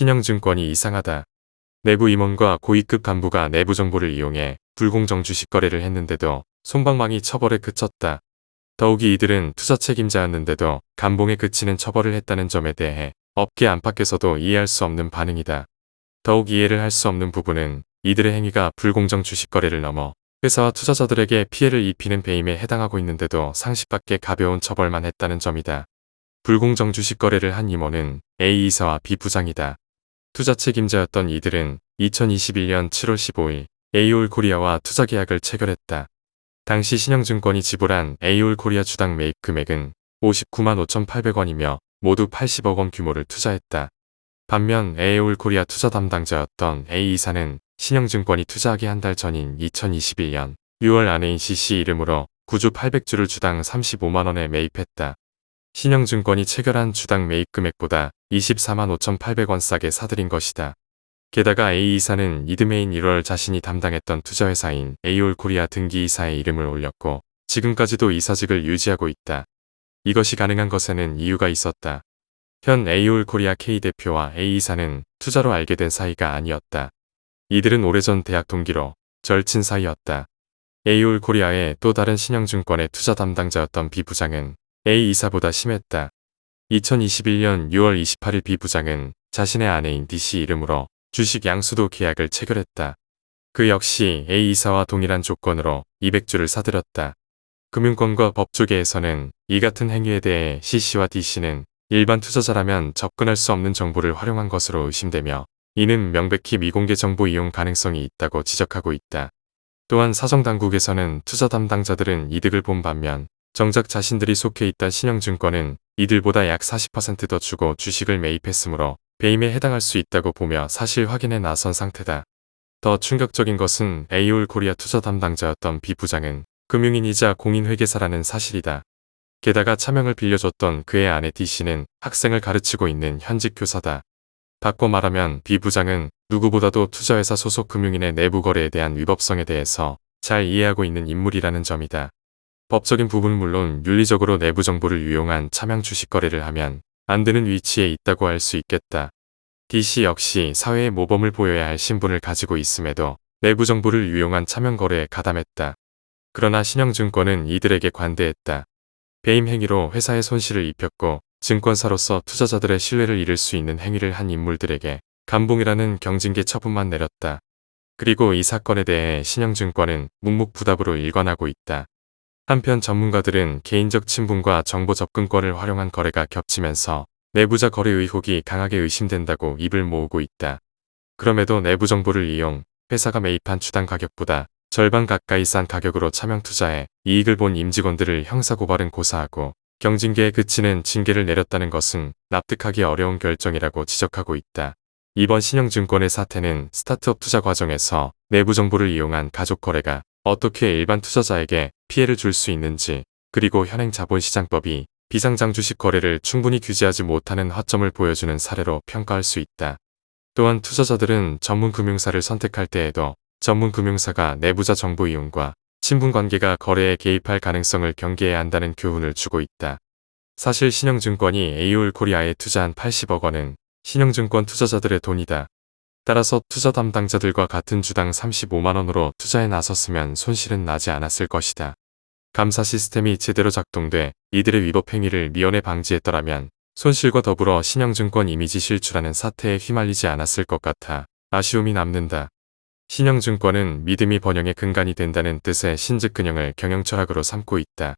신영증권이 이상하다. 내부 임원과 고위급 간부가 내부 정보를 이용해 불공정 주식 거래를 했는데도 솜방망이 처벌에 그쳤다. 더욱이 이들은 투자 책임자였는데도 감봉에 그치는 처벌을 했다는 점에 대해 업계 안팎에서도 이해할 수 없는 반응이다. 더욱 이해를 할 수 없는 부분은 이들의 행위가 불공정 주식 거래를 넘어 회사와 투자자들에게 피해를 입히는 배임에 해당하고 있는데도 상식밖에 가벼운 처벌만 했다는 점이다. 불공정 주식 거래를 한 임원은 A 이사와 B 부장이다. 투자 책임자였던 이들은 2021년 7월 15일 A올 코리아와 투자 계약을 체결했다. 당시 신영증권이 지불한 A올 코리아 주당 매입 금액은 59만 5,800원이며 모두 80억 원 규모를 투자했다. 반면 A올 코리아 투자 담당자였던 A 이사는 신영증권이 투자하기 한 달 전인 2021년 6월 아내인 C씨 이름으로 구주 800주를 주당 35만 원에 매입했다. 신영증권이 체결한 주당 매입 금액보다 24만 5,800원 싸게 사들인 것이다. 게다가 A 이사는 이듬해인 1월 자신이 담당했던 투자회사인 A올 코리아 등기이사의 이름을 올렸고 지금까지도 이사직을 유지하고 있다. 이것이 가능한 것에는 이유가 있었다. 현 A올 코리아 K대표와 A 이사는 투자로 알게 된 사이가 아니었다. 이들은 오래전 대학 동기로 절친 사이였다. A올 코리아의 또 다른 신영증권의 투자 담당자였던 B 부장은 A 이사보다 심했다. 2021년 6월 28일 B 부장은 자신의 아내인 D씨 이름으로 주식 양수도 계약을 체결했다. 그 역시 A 이사와 동일한 조건으로 200주를 사들였다. 금융권과 법조계에서는 이 같은 행위에 대해 C씨와 D씨는 일반 투자자라면 접근할 수 없는 정보를 활용한 것으로 의심되며 이는 명백히 미공개 정보 이용 가능성이 있다고 지적하고 있다. 또한 사정당국에서는 투자 담당자들은 이득을 본 반면 정작 자신들이 속해 있던 신영증권은 이들보다 약 40% 더 주고 주식을 매입했으므로 배임에 해당할 수 있다고 보며 사실 확인에 나선 상태다. 더 충격적인 것은 A올 코리아 투자 담당자였던 B 부장은 금융인이자 공인회계사라는 사실이다. 게다가 차명을 빌려줬던 그의 아내 D씨는 학생을 가르치고 있는 현직 교사다. 바꿔 말하면 B 부장은 누구보다도 투자회사 소속 금융인의 내부 거래에 대한 위법성에 대해서 잘 이해하고 있는 인물이라는 점이다. 법적인 부분은 물론 윤리적으로 내부 정보를 유용한 차명 주식 거래를 하면 안 되는 위치에 있다고 할 수 있겠다. D씨 역시 사회의 모범을 보여야 할 신분을 가지고 있음에도 내부 정보를 유용한 차명 거래에 가담했다. 그러나 신영증권은 이들에게 관대했다. 배임 행위로 회사에 손실을 입혔고 증권사로서 투자자들의 신뢰를 잃을 수 있는 행위를 한 인물들에게 감봉이라는 경징계 처분만 내렸다. 그리고 이 사건에 대해 신영증권은 묵묵부답으로 일관하고 있다. 한편 전문가들은 개인적 친분과 정보 접근권을 활용한 거래가 겹치면서 내부자 거래 의혹이 강하게 의심된다고 입을 모으고 있다. 그럼에도 내부 정보를 이용 회사가 매입한 주당 가격보다 절반 가까이 싼 가격으로 차명 투자해 이익을 본 임직원들을 형사고발은 고사하고 경징계에 그치는 징계를 내렸다는 것은 납득하기 어려운 결정이라고 지적하고 있다. 이번 신영증권의 사태는 스타트업 투자 과정에서 내부 정보를 이용한 가족 거래가 어떻게 일반 투자자에게 피해를 줄 수 있는지, 그리고 현행 자본시장법이 비상장 주식 거래를 충분히 규제하지 못하는 허점을 보여주는 사례로 평가할 수 있다. 또한 투자자들은 전문 금융사를 선택할 때에도 전문 금융사가 내부자 정보 이용과 친분 관계가 거래에 개입할 가능성을 경계해야 한다는 교훈을 주고 있다. 사실 신영증권이 A올 코리아에 투자한 80억 원은 신영증권 투자자들의 돈이다. 따라서 투자 담당자들과 같은 주당 35만 원으로 투자에 나섰으면 손실은 나지 않았을 것이다. 감사 시스템이 제대로 작동돼 이들의 위법 행위를 미연에 방지했더라면 손실과 더불어 신영증권 이미지 실추라는 사태에 휘말리지 않았을 것 같아 아쉬움이 남는다. 신영증권은 믿음이 번영의 근간이 된다는 뜻의 신즉근영을 경영철학으로 삼고 있다.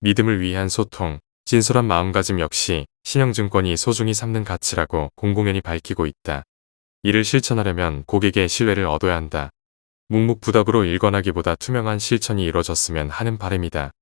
믿음을 위한 소통, 진솔한 마음가짐 역시 신영증권이 소중히 삼는 가치라고 공공연히 밝히고 있다. 이를 실천하려면 고객의 신뢰를 얻어야 한다. 묵묵부답으로 일관하기보다 투명한 실천이 이루어졌으면 하는 바람이다.